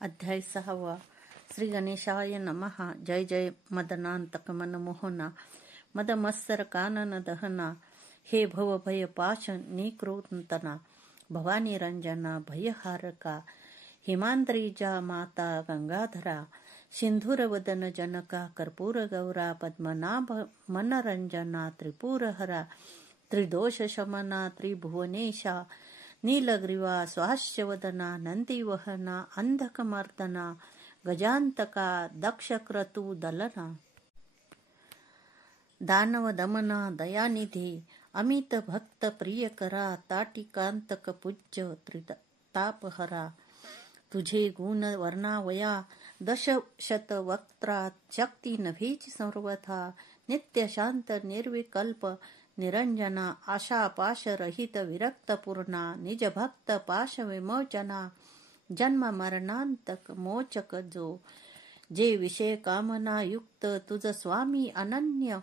अध्याय 6. श्री गणेशाय नमः. जय जय मदनांतक मनमोहना, मदमत्सर कानन दहना, हे भव भय पाश निकृंतना, भवानी रंजना भयहारका, हिमांद्रीजा माता गंगाधरा, सिंधुरवदन जनका, कर्पूर गौरा, पद्मनाभ मनरंजना, त्रिपुरहरा, त्रिदोष शमना, त्रिभुवनेशा, नीलग्रीवा, स्वास्यवदना, नंदीवहना, अंधकमर्दना, गजांतका, दक्षक्रतु दलना, दानव दमना, दयानिधी, अमित भक्त प्रियकरा, ताटिकांतक पूज्य त्रितापहरा, तुझे गुण वर्णावया, दशशत वक्त्रा, शक्ती नभीच सर्वथा, नित्य शांत निर्विकल्प निरंजना, आशा पाश रहित विरक्त पूर्णा, निज भक्त पाश विमोचना, जन्म मरणांतक मोचक जो, जे विषय कामना युक्त तुझ स्वामी अनन्य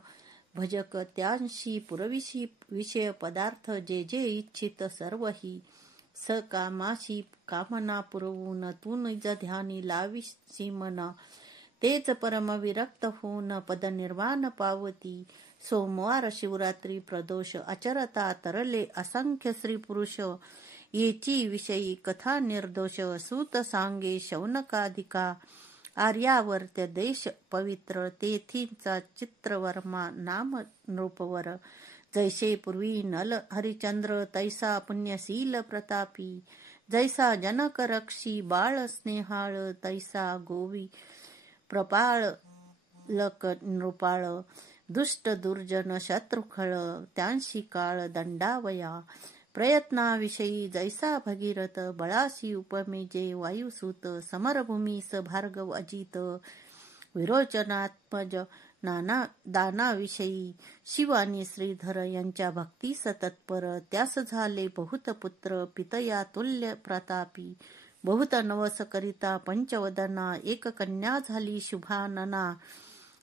भजक, त्यांशी पुरविशी विषय पदार्थ, जे जे इच्छित सर्वही, स कामाशी कामना पुरवून तू निज ध्यानी लाविशी मन, तेच परम विरक्त होऊन पद निर्वाण पावती, सोमवार शिवरात्री प्रदोष अचरता तरले असंख्य स्त्री पुरुष, येची विषयी कथा निर्दोष, सूत सांगे शौनकाधिका, आर्यावर्त्य देश पवित्र, तेथींचा चित्रवर्मा नाम नृपवर, जैसे पूर्वी नल हरिचंद्र, तैसा पुण्यशील प्रतापी, जैसा जनक रक्षी बाळ स्नेहाळ, तैसा गोवी प्रपाळ लक नृपाळ, दुष्ट दुर्जन शत्रुखळ, त्यांशी काळ दंडावया, प्रयत्नाविषयी जैसा भगीरथ, बळासी उपमे जे वायुसूत, समरभूमीस भार्गव अजित, विरोचनात्मज नाना दानाविषयी शिव आणि श्रीधर यांच्या भक्तीस तत्पर, त्यास झाले बहुत पुत्र, पितया तुल्य प्रतापी, बहुत नवस करिता पंचवदना, एक कन्या झाली शुभानना,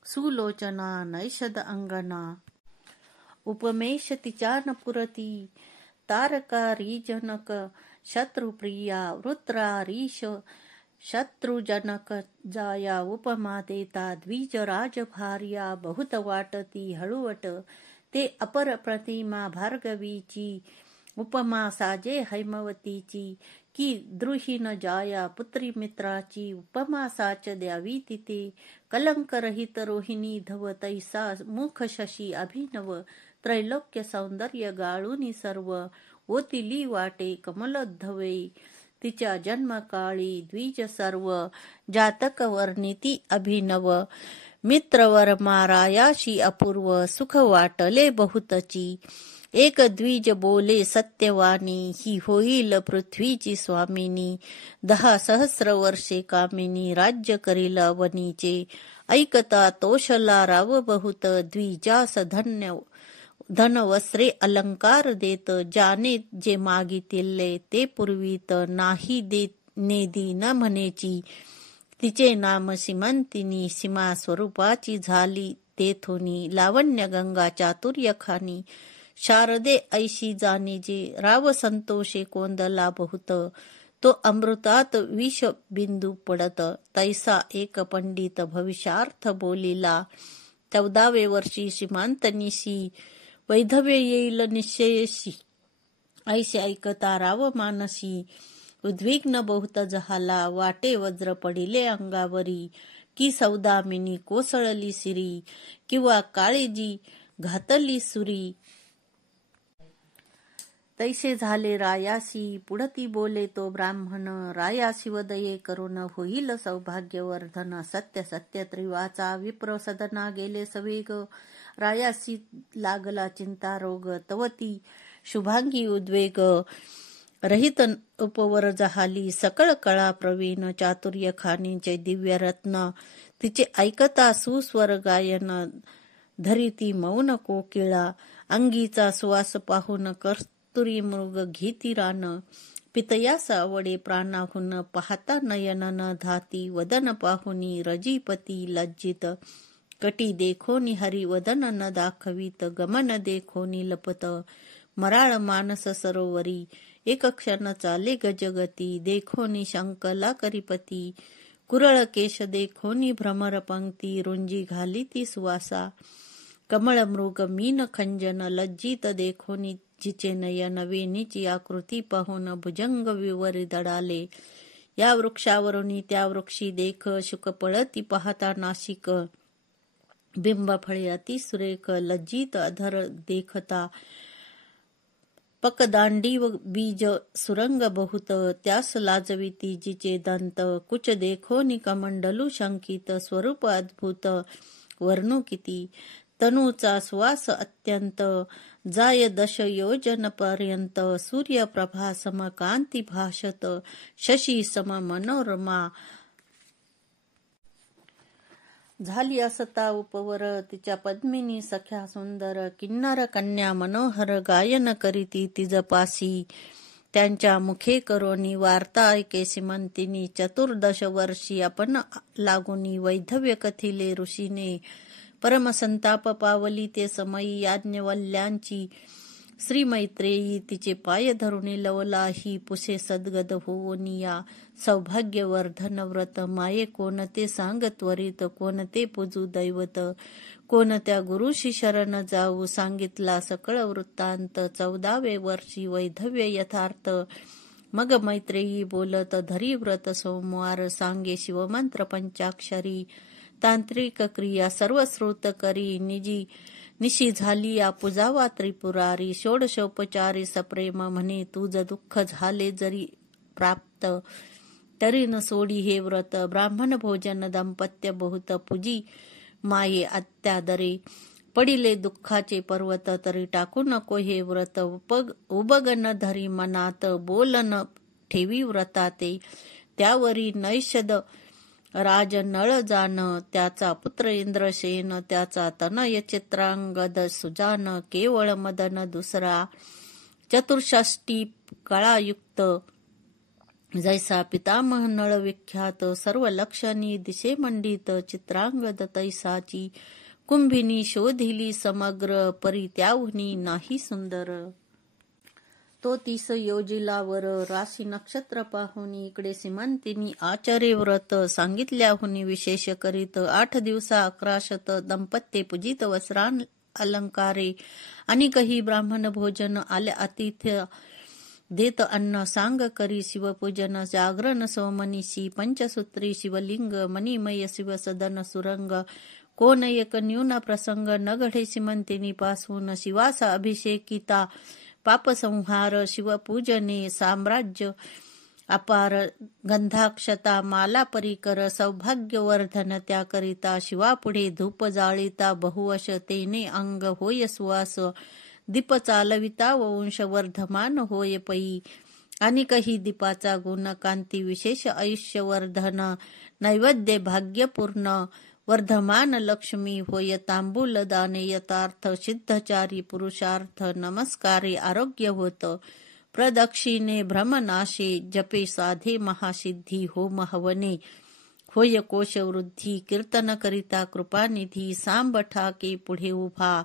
सुलोचना नैषद अंगना, उपमेश तिच्यान पुरती, तारकारीजनक शत्रुप्रिया, वृत्रारीश शत्रुजनक जाया, उपमा देता द्विज राजभार्या, बहुत वाटती हळुवट, ते अपर प्रतिमा भार्गवीची, उपमा साजे हैमवतीची, की द्रुहीन जाया पुत्री मित्राची, उपमा साच द्यावी तिथे, कलंक रहित रोहिणी धव, तैसा मुख शशी अभिनव, त्रैलोक्य सौंदर्य गाळूनी सर्व, ओतिली वाटे कमलोद्धवे, तिच्या जन्मकाळी द्विज सर्व, जातक वर्णिती अभिनव, मित्रवर्मा रायाशी अपूर्व, सुख वाटले बहुतची, एक द्विज बोले सत्यवाणी, ही होईल पृथ्वीची स्वामिनी, 10 सहस्र वर्षे कामिनी, राज्य करील वनीचे, ऐकता तोषला राव बहुत, द्विजास धन वस्त्रे अलंकार देत, जाने जे मागितिले ते पुरवीत, नाही नेदी न म्हणेची, तिचे नाम सीमंतिनी, सीमा स्वरूपाची झाली तेथोनी, लावण्य गंगा चातुर्य खानी, शारदे ऐशी जाणी जे, राव संतोषे कोंदला बहुत, तो अमृतात विष बिंदू पडत, तैसा एक पंडित भविष्यार्थ बोलिला, 14वे वर्षी सीमांतनीसी, वैधव्य येईल निश्चयशी, ऐसे ऐकता राव मानसी, उद्विग्न बहुत झाला, वाटे वज्र पडिले अंगावरी, की सौदामिनी कोसळली सिरी, किंवा काळेजी घातली सुरी, तैसे झाले रायासी, पुढती बोले तो ब्राह्मण, रायासी वदये करून होईल सौभाग्यवर्धन, सत्य सत्य त्रिवाचा, विप्र सदना गेले सवेग, रायासी लागला चिंता रोग, तवती शुभांगी उद्वेग, रहित उपवर जहाली, सकळ कळा प्रवीण, चातुर्य खानीचे दिव्य रत्न, तिचे ऐकता सुस्वर गायन, धरिती मौन कोकिळा, अंगीचा सुवास पाहून कस्तुरी मृग घिती रान, पितयास आवडे प्राणाहून, पाहता नयन न धाती, वदन पाहुनी रजीपती लज्जित, कटी देखोनी हरी वदन न दाखवित, गमन देखोनी लपत, मराळ मानस सरोवरी, एक क्षण चाले गजगती, देखोनी शंकला करिपती, कुरळ केश देखोनी भ्रमर पंक्ती, रुंजी घाली ती सुवासा, कमळ मृग मीन खंजन, लज्जित देखोनी जिचे नयन, वेणीची आकृती पाहून भुजंग विवरी दडाले, या वृक्षावरुनी त्या वृक्षी देख, शुक पळती पाहता नाशिक, बिंब फळे अति सुरेख, लज्जित अधर देखता, पकदांडी व बीज सुरंग बहुत, त्यास लाजविती जिचे दंत, कुच देखोनी कमंडलू शंकित, स्वरूप अद्भुत वर्णू किती, तनूचा श्वास अत्यंत, जाय 10 योजन पर्यंत, सूर्यप्रभा सम कांती भाषत, शशी सम मनोरमा, झाली असता उपवर, तिच्या पद्मिनी सख्या सुंदर, किन्नर कन्या मनोहर, गायन करीती तिजपासी, त्यांच्या मुखे करोनी वार्ता ऐके सीमंतिनी, 14 वर्षी आपण लागुनी, वैधव्य कथिले ऋषीने, परमसंताप पावली ते समयी, याज्ञवल्ल्यांची श्री मैत्रेयी, तिचे पाय धरुणी लवलाही, पुसे सद्गद होवनिया, सौभाग्यवर्धन व्रत, माये कोणते सांग त्वरित, कोणते पूजू दैवत, कोणत्या गुरुशी शरण जाऊ, सांगितला सकळ वृत्तांत, 14वे वर्षी वैधव्य यथार्थ, मग मैत्रेयी बोलत, धरी व्रत सोमवार, सांगे शिवमंत्र पंचाक्षरी, तांत्रिक क्रिया सर्व श्रुत करी, निशी झाली या पूजावा त्रिपुरारी, षोडशोपचारी सप्रेम म्हणे, तुझ दुःख झाले जरी प्राप्त, तरी न सोडी हे व्रत, ब्राह्मण भोजन दाम्पत्य बहुत, पूजी माये अत्यादरे, पडिले दुःखाचे पर्वत, तरी टाकू नको हे व्रत, उबग न धरी मनात, बोल न ठेवी व्रताते, त्यावरी नैषद राज नळ जान, त्याचा पुत्र इंद्रसेन, त्याचा तनय चित्रांगद सुजान, केवळ मदन दुसरा, चतुर्षष्टी कळायुक्त, जैसा पितामह नळ विख्यात, सर्व लक्षणी दिशे मंडित, चित्रांगद तैसाची, कुंभिनी शोधिली समग्र, परी त्याहुनी नाही सुंदर, तो 30 योजिलावर, राशी नक्षत्र पाहुनी, इकडे सीमंतिनी आचार्य व्रत, सांगितल्याहुनी विशेष करीत, 8 दिवसा 11 शत दंपत्ये पूजित, वस्त्रां अलंकारे, आणि काही ब्राह्मण भोजन, आले आतिथ्य देत अन्न, सांग करी शिवपूजन, जागरण सोमनिशी, पंचसूत्री शिवलिंग, मणिमय शिवसदन सुरंग, कोण एक न्यून प्रसंग, न घडे सीमंतिनी पासून, शिवासा अभिषेकिता, पापसंहार शिवपूजने, साम्राज्य अपार, गंधाक्षता माला परिकर, सौभाग्यवर्धन त्याकरिता, शिवापुढे धूप जाळिता, बहुवश तेने अंग होय सुवास, दीप चालविता वंश वर्धमान होय पै, आणि काही दीपाचा गुण कांती, विशेष आयुष्यवर्धन, नैवेद्य भाग्यपूर्ण, वर्धमान लक्ष्मी होय, तांबूल दाने यथार्थ, सिद्धचारी पुरुषार्थ, नमस्कारे आरोग्य होत, प्रदक्षिणे भ्रमनाशे, जपे साधे महासिद्धी, होम हवने होय कोश वृद्धी, कीर्तन करिता कृपानिधी, सांब ठाके पुढे उभा,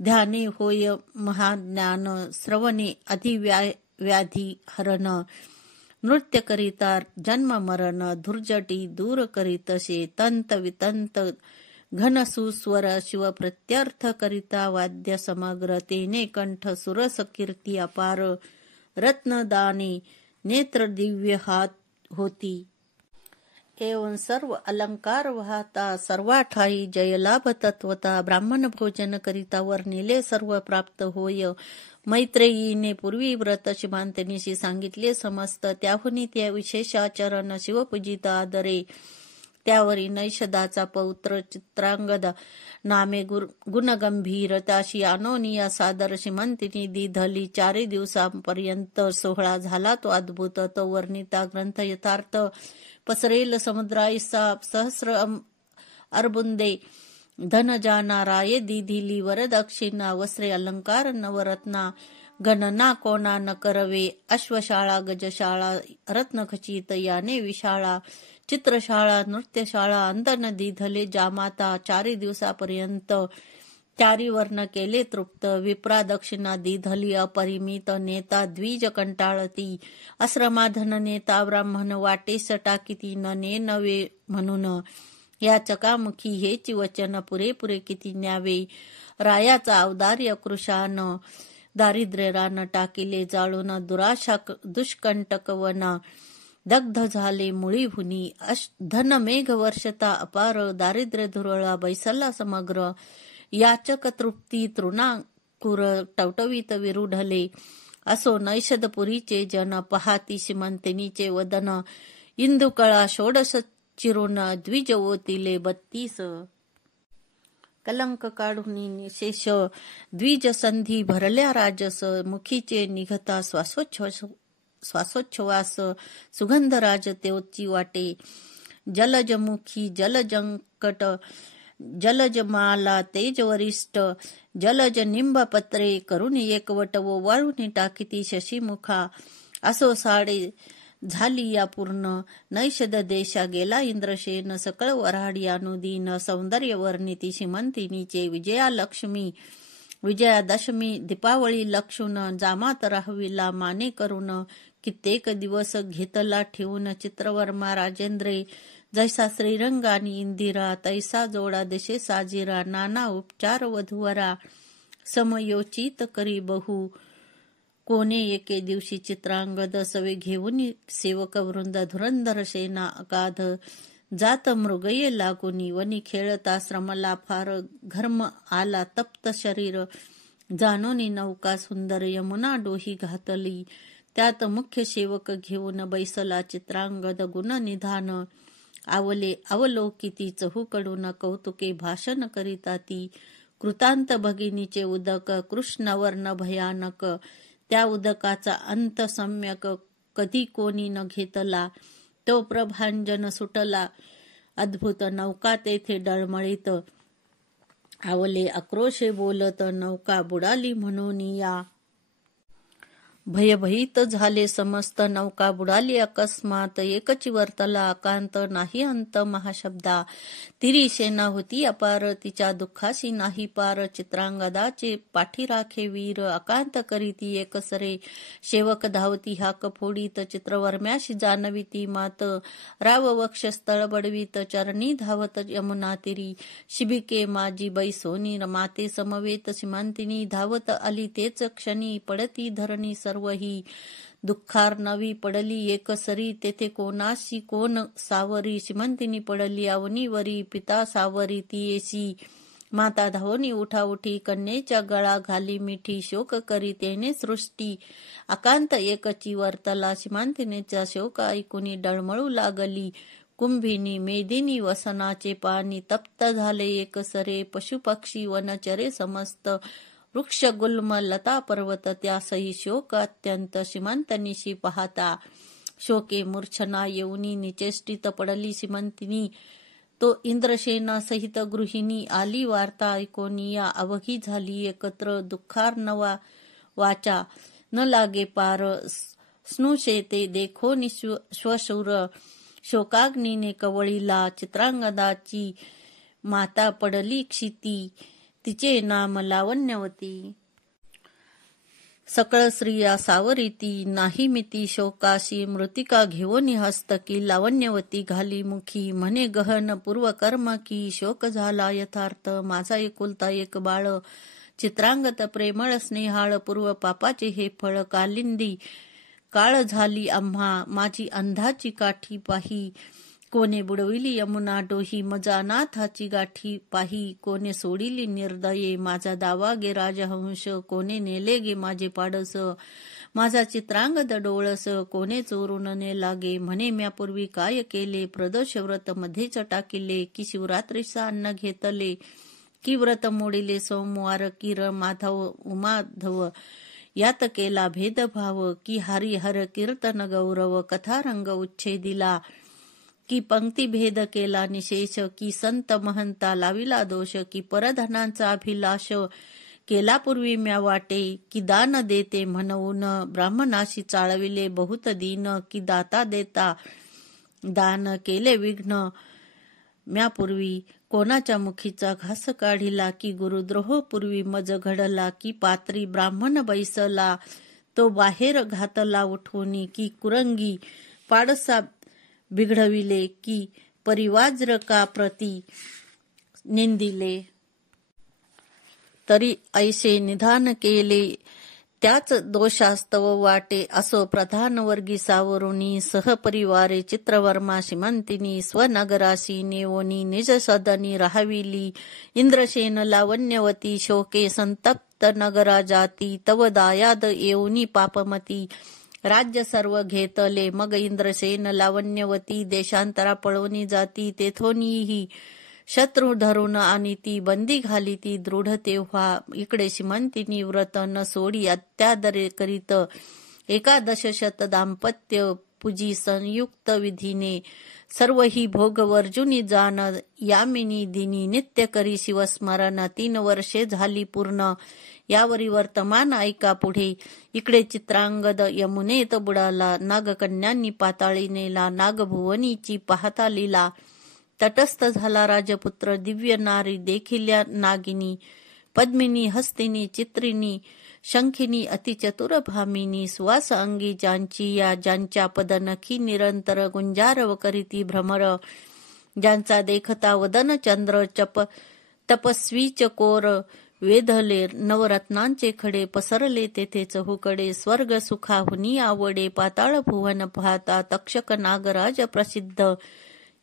ध्याने होय महाज्ञान, श्रवणे अधिव्याधी हरण, नृत्य करिता जन्म मरण, धुर्जटी दूर करीतसे, तंत वितंत घन सुस्वर, शिव प्रत्यर्थ करिता वाद्य समग्र, तेने कंठ सुरस कीर्ती अपार, रत्नदाने नेत्र दिव्य हात होती, एवं सर्व अलंकार वाहता, सर्वाठाई जयलाभ तत्वता, ब्राह्मण भोजन करिता वर्णिले सर्व प्राप्त होय, मैत्रेयीने पूर्वी व्रत शिमांतनीशी सांगितले समस्त, त्याहुनी त्या विशेषाचरण शिवपूजित आदरे, त्यावरी नैषदाचा पौत्र चित्रांगद नामे गुणगंभीर, त्याशी अनोनिया सादर श्रीमंतिनी दिधली, 4 दिवसांपर्यंत सोहळा झाला तो अद्भुत, तो वर्णिता ग्रंथ यथार्थ, पसरेल समुद्राईसा, सहस्र अर्बुंदे, धन जाना राये दिधिली, वरदक्षिणा वस्त्रे अलंकार नवरत्ना, गणना कोणा न करवे, अश्वशाळा गजशाळा रत्नखचित, याने विशाळा, चित्रशाळा नृत्यशाळा, अंदन दिधले जामाता, 4 दिवसापर्यंत चारी वर्ण केले तृप्त, विप्रा दक्षिणा दिधली अपरिमित, नेता द्विज कंटाळती, आश्रमाधन नेता ब्राह्मण, वाटेस टाकीती नने नवे म्हणून, या चकामुखी हेची वचन पुरेपुरे किती न्यावे, रायाचा औदार्य कृशान, दारिद्र्य रान टाकिले जाळून, दुराशा दुष्कंटक वन, दग्ध झाले मुळी भुनी, धन मेघ वर्षता अपार, दारिद्र्य धुरळा बैसला समग्र, याचक तृप्ती तृणाकुर टवटवीत विरुढले, असो नैषधपुरीचे जन, पहाती सीमंतिनीचे वदन, इंदुकळा षोडश चिरून, द्विज ओतिले 32, कलंक काढून निशेष, द्विज संधी भरल्या राजस, मुखीचे निघता श्वासोच्छ्वास, सुगंध राज तेवची वाटे, जलजमुखी जलजंकट, जलजमाला तेज वरिष्ठ, जलज निंबपत्रे करून एकवट, व वाळून टाकीती शशीमुखा, असो साडे झाली या पूर्ण, नैषध देशा गेला इंद्रसेन, सकळ वऱ्हाडी अनुदीन, सौंदर्य वर्णिती सीमंतिनीचे, विजयालक्ष्मी विजयादशमी दीपावळी लक्षून, जामात राहविला माने करून, कित्येक दिवस घेतला ठेवून, चित्रवर्मा राजेंद्रे, जैसा श्रीरंग आणि इंदिरा, तैसा जोडा देशे साजिरा, नाना उपचार वधूवरा, समयोचित करी बहु, कोणे एके दिवशी चित्रांगद, सवे घेऊन सेवक वृंद, धुरंधर सेना अगाध, जात मृगये लागुनी, वनी खेळता श्रमला फार, घर्म आला तप्त शरीर, जानोनी नौका सुंदर, यमुना डोही घातली, त्यात मुख्य सेवक घेऊन, बैसला चित्रांगद गुण निधान, आवले अवलोकिती चहूकडून, कौतुके भाषण करिता ती, कृतांत भगिनीचे उदक, कृष्णवर्ण भयानक, त्या उदकाचा अंत सम्यक, कधी कोणी न घेतला, तो प्रभांजन सुटला, अद्भुत नौका तेथे डळमळीत, आवले आक्रोशे बोलत, नौका बुडाली म्हणून या, भयभीत झाले समस्त, नौका बुडाली अकस्मात, एकची वर्तला अकांत, नाही अंत महाशब्दा, तिरी सेना होती अपार, तिच्या दुःखाशी नाही पार, चित्रांगदाचे पाठीराखे वीर, अकांत करीती एकसरे, सेवक धावती हाक फोडीत, चित्रवर्म्याशी जानविती मात, राव वक्ष स्थळ बडवीत, चरणी धावत यमुना तिरी, शिबिके माझी बैसोनी, माते समवेत सीमांतिनी, धावत आली तेच क्षणी, पडती धरणी सर्वही, दुःखार नवी पडली एकसरी, तेथे कोणाशी कोण सावरी, सीमंतिनी पडली अवनीवरी, पिता सावरी तियेसी, माता धावनी उठाउठी, कन्येच्या गळा घाली मिठी, शोक करी तेने सृष्टी, अकांत एकची वर्तला, सीमांतिनीचा शोक ऐकुनी डळमळू लागली, कुंभिनी मेदिनी वसनाचे पाणी, तप्त झाले एकसरे, पशुपक्षी वनचरे समस्त, वृक्ष गुल्म लता पर्वत, त्यासही शोक अत्यंत, सीमंतनीशी पाहता, शोके मूर्छना येऊनी, निचेष्टित पडली सीमंतिनी, तो इंद्रसेना सहित गृहिणी, आली वार्ता ऐकोनिया, अवघी झाली एकत्र, दुःखार नवा वाचा, न लागे पार, स्नुषे ते देखो श्वशूर, शोकाग्नीने कवळीला, चित्रांगदाची माता पडली क्षिती, तिचे नाम लावण्यवती, सकळ स्त्रिया सावरीती, नाही मिती शोकाशी, मृतिका घेऊन हस्तकी, लावण्यवती घाली मुखी, म्हणे गहन पूर्वकर्म की, शोक झाला यथार्थ, माझा एकुलता एक बाळ, चित्रांगत प्रेमळ स्नेहाळ, पूर्व पापाचे हे फळ, कालिंदी काळ झाली आम्हा, माझी अंधाची काठी पाही, कोणे बुडविली यमुना डोही, मजा अनाथाची गाठी पाही, कोणे सोडिली निर्दये, माझा दावा गे राजहंश, कोणे नेले गे माझे पाडस, माझा चित्रांगद डोळस, कोणे चोरून ने लागे, म्हणे म्यापूर्वी काय केले, प्रदोष व्रत मध्येच टाकिले, की शिवरात्रीचा अन्न घेतले, की व्रत मोडिले सोमवार, की माधव उमाधव यात केला भेदभाव, की हरिहर कीर्तन गौरव, कथा रंग उच्छेदिला, की पंक्ती भेद केला निशेष, की संत महंता लाविला दोष, की परधनांचा अभिलाष केला पूर्वी म्या वाटे, की दान देते म्हणून ब्राह्मणाशी चाळविले बहुत दीन, की दाता देता दान केले विघ्न म्या पूर्वी, कोणाच्या मुखीचा घास काढिला की गुरुद्रोह पूर्वी मज घडला की पात्री ब्राह्मण बैसला तो बाहेर घातला उठवणी की कुरंगी पाडसा बिघडविले की परिवाज्र का प्रती निंदिले तरी ऐसे निधान केले त्याच दोषास्तव वाटे असो प्रधान वर्गी सावरुणी सहपरिवारे चित्रवर्मा श्रीमंतिनी स्वनगरासी नेवोनी निज सदनी राहाविली इंद्रसेन लावण्यवती शोके संतप्त नगरा जाती तव दायाद येऊनी पापमती राज्य सर्व घेतले मग इंद्रसेन लावण्यवती देशांतरा पळवणी जाती तेथोनीही शत्रू धरून आणि ती बंदी घाली ती दृढ तेव्हा इकडे श्रीमंतिनी व्रत न सोडी अत्यादरे करीत 11 शत दाम्पत्य पूजी संयुक्त विधीने सर्व ही भोग वर्जुनी जाण यामिनी दिनी नित्य करी शिवस्मरण 3 वर्षे झाली पूर्ण यावरी वर्तमान ऐका पुढे इकडे चित्रांगद यमुनेत बुडाला नागकन्यांनी पाताळी नेला नागभुवनीची पाहता लीला तटस्थ झाला राजपुत्र दिव्य नारी देखिल्या नागिनी पद्मिनी हस्तिनी चित्रिनी शंखिनी अतिचतुर भामिनी सुवास अंगी ज्यांची या ज्यांच्या पदनखी निरंतर गुंजारव करीती भ्रमर ज्यांचा देखता वदन चंद्र तपस्वी चकोर वेधले नवरत्नांचे खडे पसरले तेथे चहूकडे स्वर्ग सुखाहुनी आवडे पाताळ भुवन पाहता तक्षक नागराज प्रसिद्ध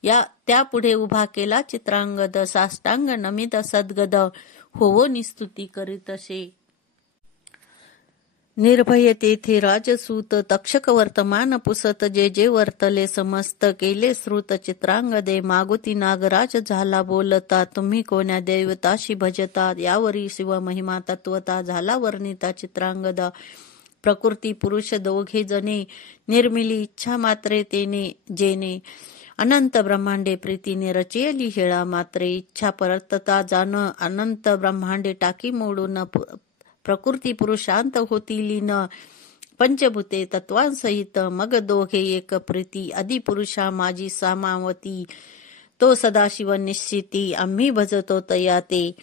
या त्यापुढे उभा केला चित्रांगद साष्टांग नमित सद्गद होवो निस्तुती करीतसे निर्भय तेथे राजसूत तक्षक वर्तमान पुसत जे जे वर्तले समस्त केले श्रुत चित्रांगदे मागुती नागराज झाला बोलता तुम्ही कोण्या दैवताशी भजता यावरी शिव महिमा तत्वता झाला वर्णिता चित्रांगद प्रकृती पुरुष दोघे जने निर्मिली इच्छा मात्रे तेने जेने अनंत ब्रह्मांडे प्रीतीने रचेली हेळा मात्रे इच्छा परतता जाण अनंत ब्रह्मांडे टाकी मोडून प्रकृती पुरुषांत होती लीन पंचभूते तत्वांसहित मग दोघे एक प्रीती आदि पुरुषा माझी सामावती तो सदाशिव निश्चिती आम्ही भजतो तया ते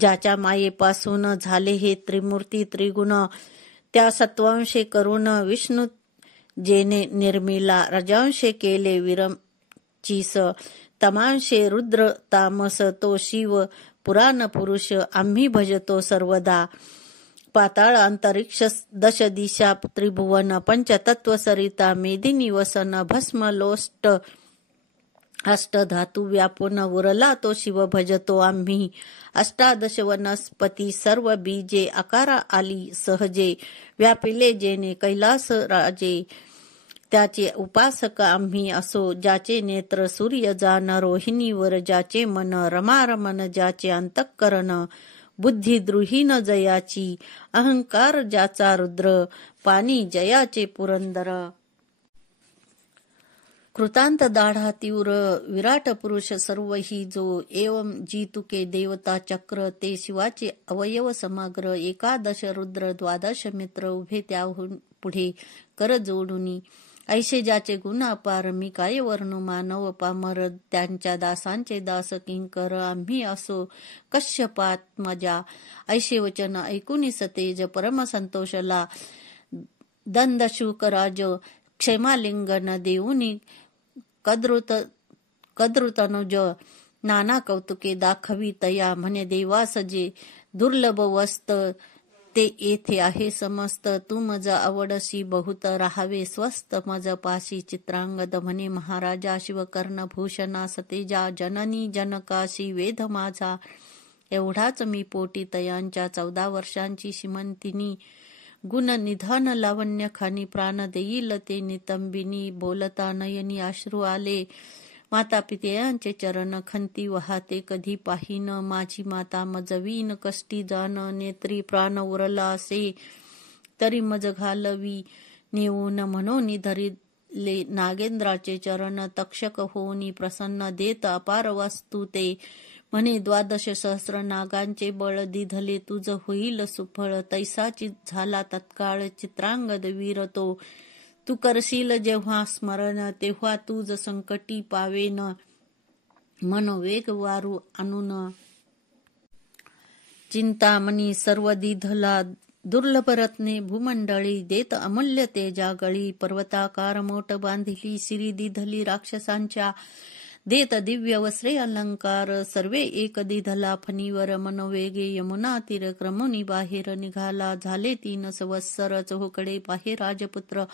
ज्याच्या मायेपासून झाले हे त्रिमूर्ती त्रिगुण त्या सत्वांशे करून विष्णू जेने निर्मिला रजांशे केले विरमचीस तमांशे रुद्र तामस तो शिव पुराण पुरुष आम्ही भजतो सर्वदा पाताळ अंतरिक्ष दश दिशा त्रिभुवन पंचतत्व सरिता मेदिनी वसन भस्म लोष्ट अष्ट धातू व्यापून उरला तो शिव भजतो आम्ही 18 वनस्पती सर्व बीजे आकारा आली सहजे व्यापिले जेने कैलास राजे त्याचे उपासक आम्ही असो ज्याचे नेत्र सूर्य जान रोहिणीवर ज्याचे मन रमारमन ज्याचे अंतःकरण बुद्धी द्रुहीन जयाची अहंकार ज्याचा रुद्र पाणी जयाचे पुरंदर कृतांत दाढा तीव्र विराट पुरुष सर्व ही जो एवं जी तुके देवता चक्र ते शिवाचे अवयव समग्र 11 रुद्र 12 मित्र उभे त्याहून पुढे कर जोडुनी ऐसे ज्याचे गुण अपार मी काय वर्णू मानव पामर त्यांच्या दासांचे दास किंकर आम्ही असो कश्यपात्मजा ऐसे वचन ऐकुनी सतेज परम संतोषला दंदशुकराज क्षेमालिंगन देऊनी कद्रुतनुज नाना कौतुके दाखवी तया म्हणे देवास जे दुर्लभ वस्त ते येथे आहे समस्त तू मज आवडसी बहुत राहावे स्वस्त मज पाशी चित्रांगद म्हणे महाराजा शिवकर्ण भूषणा सतेजा जननी जनकाशी वेध माझा एवढाच मी पोटी तयांच्या 14 वर्षांची श्रीमंतिनी गुण निधान लावण्य खानी प्राण देईल ते नितंबिनी बोलता नयनी अश्रू आले माता पित्यांचे चरण खंती वाहते कधी पाहिन माझी माता मजवीन कष्टी जाण नेत्री प्राण उरला असे तरी मज घालवी नेऊन म्हणून धरिले नागेंद्राचे चरण तक्षक होऊनी प्रसन्न देत अपार वस्तू ते म्हणे 12 सहस्र नागांचे बळ दिधले तुझ होईल सुफळ तैसाची झाला तत्काळ चित्रांगद वीर तो तू करशील जेव्हा स्मरण तेव्हा तुझ संकटी पावेन मनोवेग वारू आणून चिंतामणी सर्व दिधला दुर्लभ रत्ने भूमंडळी देत अमूल्य तेजा गळी पर्वताकार मोठ बांधिली सिरी दिधली राक्षसांच्या देत दिव्य वस्त्रे अलंकार सर्वे एक दिधला फणीवर मनोवेगे यमुना तीर क्रमुनी बाहेर निघाला झाले 3 संवत्सर चहूकडे पाहे राजपुत्र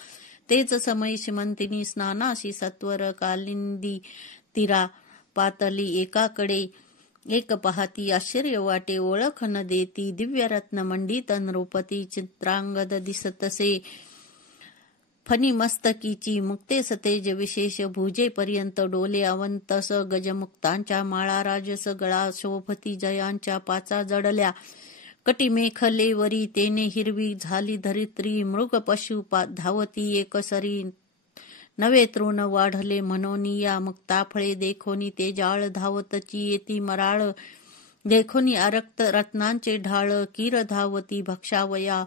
तेच समय श्रीमंतिनी स्नानाशी सत्वर कालिंदी तीरा पातली एकाकडे एक पाहती आश्चर्य वाटे ओळख न देती दिव्य रत्न मंडित नृपती चित्रांगद दिसतसे फणी मस्तकीची मुक्तेस तेज विशेष भुजेपर्यंत डोले अवंतस गजमुक्तांच्या माळा राजस गळा शोभती जयांच्या पाचा जडल्या कटिमेखलेवरी तेने हिरवी झाली धरित्री मृग पशु धावती एकसरी नवे तृण वाढले म्हणोनी या मुक्ताफळे देखोनी तेजाळ धावतची येती मराळ देखोनी आरक्त रत्नांचे ढाळ किर धावती भक्षावया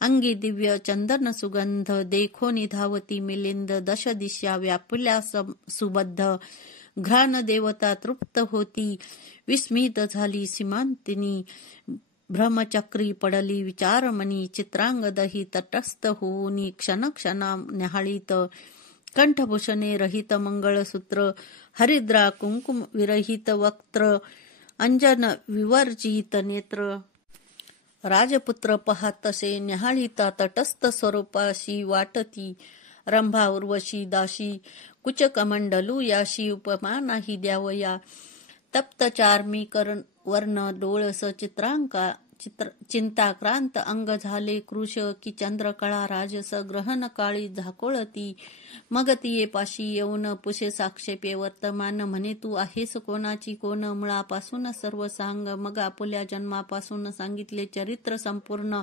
अंगी दिव्य चंदन सुगंध देखोनी धावती मिलिंद दश दिशा व्यापल्या सुबद्ध घ्राण देवता तृप्त होती विस्मित झाली सीमांतिनी भ्रमचक्री पडली विचारमणी चित्रांगदही तटस्थ होऊनी क्षण क्षणा न्याहाळीत कंठभूषणे रहित मंगळसूत्र हरिद्रा कुंकुम विरहित वक्त्र अंजन विवर्जित नेत्र राजपुत्र पाहतसे न्याहाळीता तटस्थ स्वरूपाशी वाटती रंभा उर्वशी दाशी कुचकमंडलू याशी उपमा नाही द्यावया तप्त चार्मी वर्ण डोळस चिंताक्रांत अंग झाले कृश की चंद्रकळा राजस ग्रहण काळी झाकोळती मग तिये पाशी येऊन पुषे साक्षेपे वर्तमान म्हणे तू आहेस कोणाची कोण मुळापासून सर्व सांग मग आपुल्या जन्मापासून सांगितले चरित्र संपूर्ण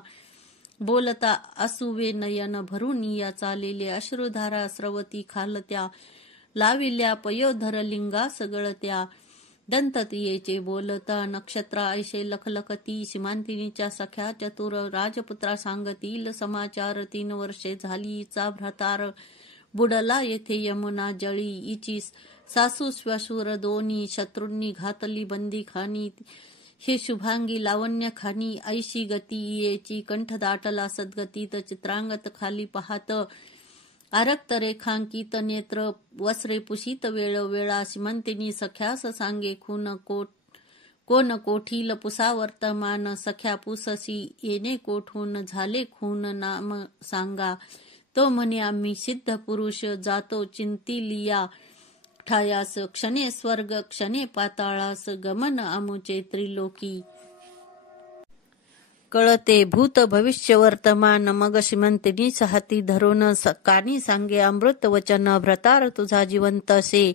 बोलता असुवे नयन भरून या चालेले अश्रुधारा स्रवती खालत्या लाविल्या पयोधर लिंगा सगळत्या दंततियेचे बोलता नक्षत्रा ऐशे लखलखती सीमांतिनीच्या सख्या चतुर राजपुत्रा सांगतील समाचार 3 वर्षे झाली चा भ्रतार बुडला येथे यमुना जळी इची सासू श्वशुर दोन्ही शत्रूंनी घातली बंदी खानी हे शुभांगी लावण्य खानी ऐशी गती येची कंठ दाटला सद्गतीत चित्रांगत खाली पाहत आरक्त रेखांकित नेत्र वस्त्रे पुशीत वेळोवेळा सीमंतिनी सख्यास सांगे कोण कोठील पुसा वर्तमान सख्या पुससी येणे कोठून झाले खून नाम सांगा तो म्हणे आम्ही सिद्ध पुरुष जातो चिंतिलिया ठायास क्षणे स्वर्ग क्षणे पाताळास गमन आमुचे त्रिलोकी कळते भूत भविष्य वर्तमान मग श्रीमंतिनी हाती धरून कानी सांगे अमृत वचन भ्रतार तुझा जिवंत असे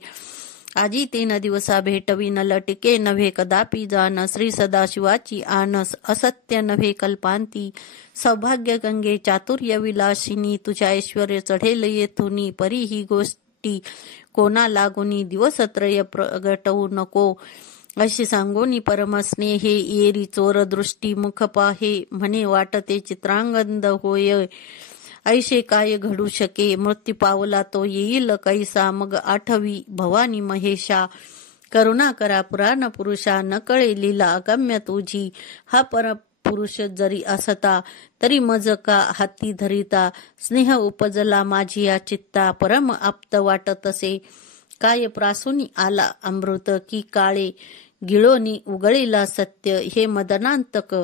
आजी 3 दिवसा भेटविन लटिके नव्हे कदापि जान श्री सदाशिवाची आनस असत्य नव्हे कल्पांती सौभाग्य गंगे चातुर्य विलासिनी तुझ्या ऐश्वर्य चढेल येथुनी परी ही गोष्टी कोणा लागुनी दिवसत्रय प्रगटवू नको अशी सांगोनी परमस्नेहे येरी चोर दृष्टी मुख पाहे म्हणे वाटते चित्रांगद होय ऐशे काय घडू शके मृत्यू पावला तो येईल कैसा मग आठवी भवानी महेशा करुणा करा पुराण पुरुषा न कळे लीला अगम्य तुझी हा परपुरुष जरी असता तरी मज का हाती धरिता स्नेह उपजला माझी या चित्ता परम आप्त वाटत असे काय प्रासूनी आला अमृत की काळे गिळोनी उगळीला सत्य हे मदनांतक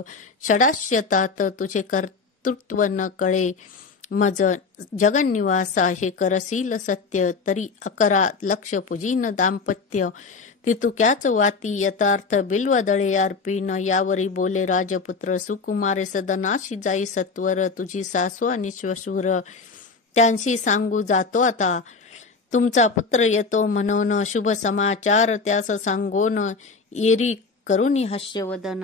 षडाश्यतात तुझे कर्तृत्व न कळे मज जगन्निवासा हे करसील सत्य तरी अकरा लक्ष पुजीन दाम्पत्य तितुक्याच वाती यथार्थ बिल्वदळे अर्पीन यावरी बोले राजपुत्र सुकुमारे सदनाशी जाई सत्वर तुझी सासू आणि श्वशुर त्यांशी सांगू जातो आता तुमचा पुत्र येतो म्हणून शुभ समाचार त्यास सांगोन येरी करुनी हास्यवदन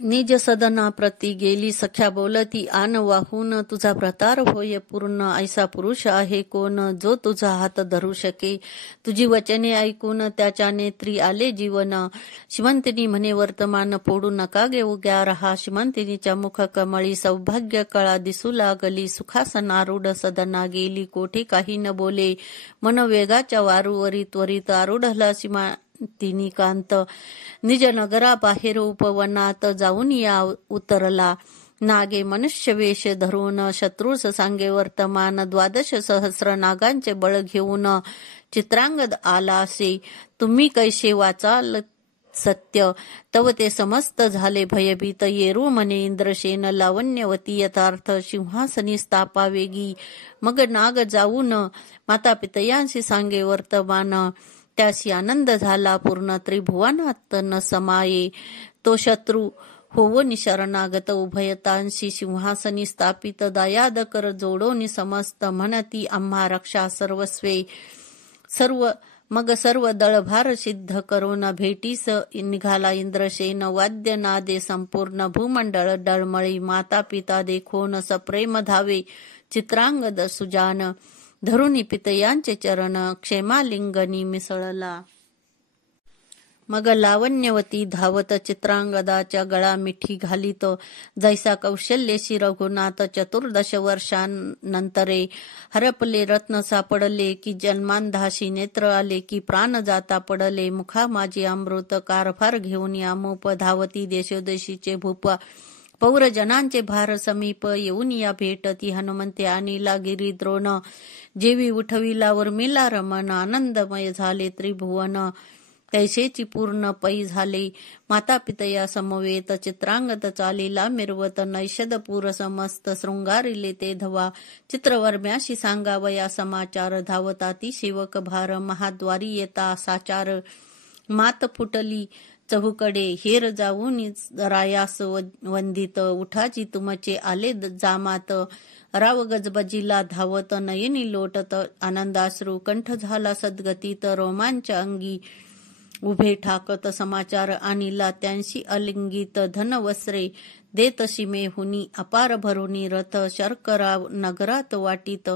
निज सदना प्रती गेली सख्या बोलती आन वाहून, तुझा प्रतार होय पूर्ण, ऐसा पुरुष आहे कोण जो तुझा हात धरू शके. तुझी वचने ऐकून त्याच्या नेत्री आले जीवन. श्रीमंतिनी म्हणे वर्तमान फोडू नका गे उग्या रहा. श्रीमंतिनीच्या मुख कमळी सौभाग्य कळा दिसू लागली. सुखासनारूढ सदना गेली कोठे काही न बोले. मन वेगाच्या वारूवरी त्वरित आरूढला तिनी कांत. निज नगरा बाहेर उपवनात जाऊन या उतरला. नागे मनुष्य वेश धरून शत्रूस सांगे वर्तमान. 12 सहस्र नागांचे बळ घेऊन चित्रांगद आला असे. तुम्ही कैसे वाचाल सत्य, तव ते समस्त झाले भयभीत. येरू म्हणे इंद्रसेन लावण्यवती यथार्थ, सिंहासनी स्थापा वेगी. मग नाग जाऊन माता पितयांशी सांगे वर्तमान. त्यासी आनंद झाला पूर्ण, त्रिभुवनात न समाये. तो शत्रू होवोनी शरणागत, उभयतांशी सिंहासनी स्थापित. दयाद कर जोडोनी समस्त, म्हणती आम्हा रक्षा सर्वस्वे. मग सर्व दळभार सिद्ध करून भेटीस निघाला इंद्रसेन. वाद्य नादे संपूर्ण भूमंडळ डळमळी. माता पिता देखोन सप्रेम धावे चित्रांगद सुजान. धरुनी पितयांचे चरण क्षेमालिंगनी मिसळला. मग लावण्यवती धावत चित्रांगदाच्या गळा मिठी घालीत. जैसा कौशल्यशी रघुनाथ 14 वर्षांनंतरे. हरपले रत्न सापडले की जन्मांधाशी नेत्र आले की प्राण जाता पडले. मुखा माझी अमृत कारभार घेऊन यामोप धावती देशोदेशीचे भूप. पौरजनांचे भार समीप येऊन या भेटती. हनुमंते आणिला गिरिद्रोण, जेवी उठविला उर्मिला रमण. आनंदमय झाले त्रिभुवन, तैसेची पूर्ण पै झाले. माता पितया समवेत चित्रांगद चालीला मिरवत. नैषदपूर समस्त शृंगारिले ते धवा. चित्रवर्म्याशी सांगावया समाचार. धावताती सेवक भार, महाद्वारी येता साचार. मात फुटली चहूकडे, हेर जाऊन रायास वंदित. उठाची तुमचे आले जामात. राव गजबजीला धावत, नयनी लोटत आनंदाश्रू. कंठ झाला सद्गतीत, रोमांच अंगी उभे ठाकत. समाचार आणिला त्यांशी अलिंगित. धनवस्त्रे देत सीमेहुनी, अपार भरुनी रथ. शर्करा नगरात वाटीत,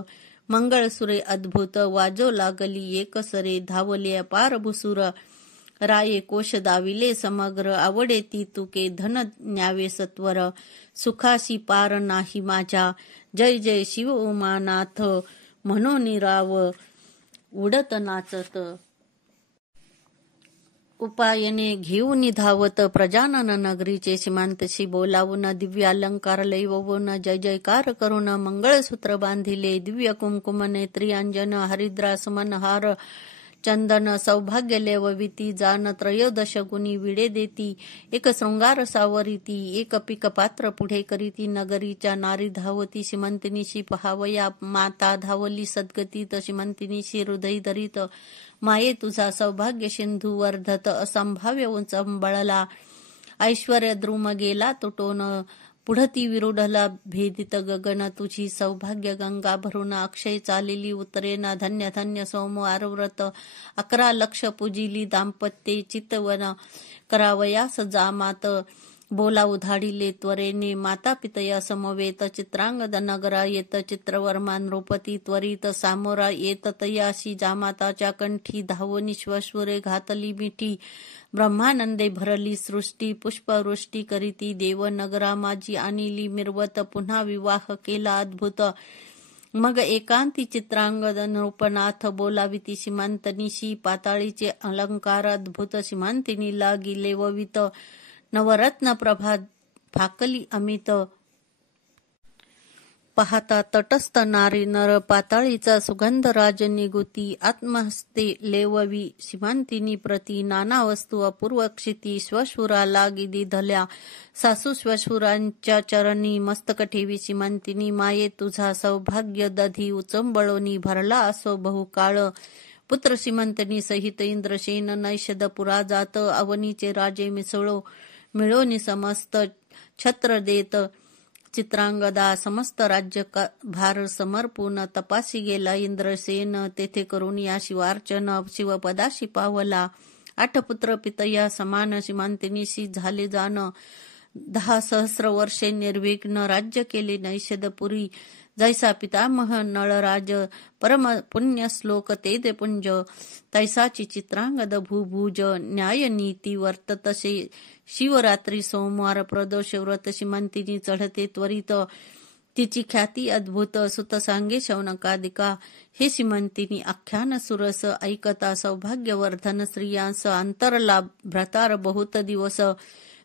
मंगळसुरे अद्भुत. वाजो लागली एकसरे, धावले अपार भुसूर. राये कोश दाविले समग्र, आवडे ती तुके धन न्यावे सत्वर. सुखासी पार नाही माझ्या, जय जय शिव उमानाथ. म्हणून राव उडत नाचत. उपायने घेऊन धावत प्रजानन नगरीचे. सीमांतशी बोलावून दिव्य अलंकार लैवून. जय जयकार करून मंगळसूत्र बांधिले. दिव्य कुंकुम नेत्री अंजन, हरिद्रा सुमन हार चंदन. सौभाग्य लेवविती जान, 13 गुणी विडे देती. एक शृंगार सावरिती, एक पीक पात्र पुढे करीती. नगरीच्या नारी धावती, सीमंतिनीशी पहावया माता. धावली सद्गतीत, सीमंतिनीशी हृदय धरीत. माये तुझा सौभाग्य सिंधू वर्धत, असंभाव्य उंच बळला. ऐश्वर्य द्रुम गेला तुटून, पुढती विरुढला भेदित गगन. तुझी सौभाग्य गंगा भरून, अक्षय चालेली उतरेना. धन्य धन्य सोमवार व्रत, 11 लक्ष पूजिली दाम्पत्ये. चितवन करावयास जामात, बोला उधाडिले त्वरेने. माता पितया समवेत चित्रांगद नगरा येत. चित्रवर्मा नृपती त्वरित सामोरा येत. तयाशी जामाताच्या कंठी, धावोनी श्वशुरे घातली मिठी. ब्रह्मानंदे भरली सृष्टी, पुष्पवृष्टी करीती देव. नगरा माझी आणिली मिरवत, पुन्हा विवाह केला अद्भुत. मग एकांती चित्रांगद नृपनाथ, बोलाविती सीमांतनीशी. पाताळीचे अलंकार अद्भुत, सीमांतिनीला गिलेववित. नवरत्न प्रभा फाकली अमित. पाहता तटस्थ नारी नर, पाताळीचा सुगंध राज निगुती. आत्महस्ते लेववी सीमांतिनी प्रती, नाना वस्तू अपूर्व क्षिती. श्वशुराला गिदी धल्या, सासू श्वशुरांच्या चरणी. मस्तक ठेवी सीमांतिनी, माये तुझा सौभाग्य दधी. उचंबळोनी भरला असो बहुकाळ. पुत्र सीमंतनी सहित इंद्रसेन, नैषदपुरा जात. अवनीचे राजे मिळोनी समस्त छत्र देत. चित्रांगदा समस्त राज्य भार समर्पून, तपासी गेला इंद्रसेन. तेथे करून या शिवार्चन, शिवपदाशी पावला. 8 पुत्र पितया समान, सीमांतिनीशी झाले जाण. 10 सहस्र वर्षे निर्विघ्न राज्य केले नैषधपुरी. जैसा पितामह नळराज परम पुण्य श्लोक तेज पुंज. तैसाची चित्रांगद भूभुज न्याय नीती वर्ततसे. शिवरात्री सोमवार प्रदोष व्रत सीमंतिनी चढते त्वरित. तिची ख्याती अद्भुत सुत सांगे शौनकादिका. हे सीमंतिनी आख्यान सुरस ऐकता सौभाग्यवर्धन स्त्रियांस अंतरलाभ भ्रतार बहुत दिवस.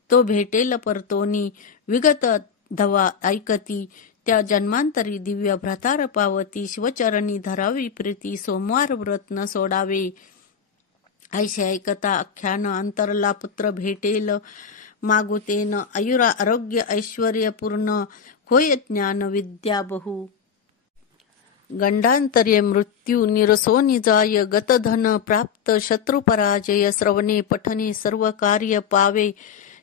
तो भेटेल परतोनी विगत धवा ऐकती. त्या जन्मांतरी दिव्य भ्रतार पावती. शिवचरणी धरावी प्रीती सोमवार व्रत न सोडावे. ऐसे ऐकता आख्यान अंतरला पुत्र भेटेल मागुतेन. आयुरा आरोग्य ऐश्वर्य पूर्ण होय ज्ञान विद्या बहु. गंडांतर्य मृत्यू निरसोनी जाय. गतधन प्राप्त शत्रु पराजय. श्रवणे पठने सर्व कार्य पावे.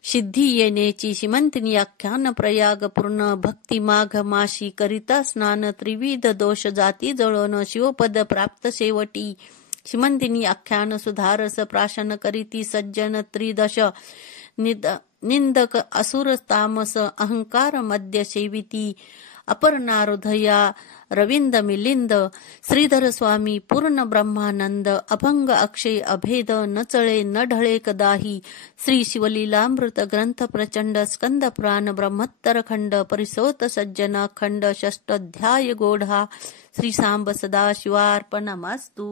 सिद्धी येण्याची सीमंतिनी आख्यान प्रयाग पूर्ण. भक्ती माघ माशी करिता स्नान. त्रिविध दोष जाती जळण. शिवपद प्राप्त शेवटी. सीमंतिनी आख्यान सुधारस प्राशन करीती सज्जन त्रिदश. निंदक असुर तामस अहंकार मध्य सेविती. अपर्णा हृदया रविंद मिलिंद. श्रीधर स्वामी पूर्ण ब्रह्मानंद. अभंग अक्षय अभेद न चळे न ढळे कदाही. श्री शिवलीलामृत ग्रंथ प्रचंड. स्कंद पुराण ब्रह्मोत्तर खंड. परिसोत सज्जना खंड. षष्ठाध्याय गोढा. श्री सांब सदाशिवार्पणमस्तु.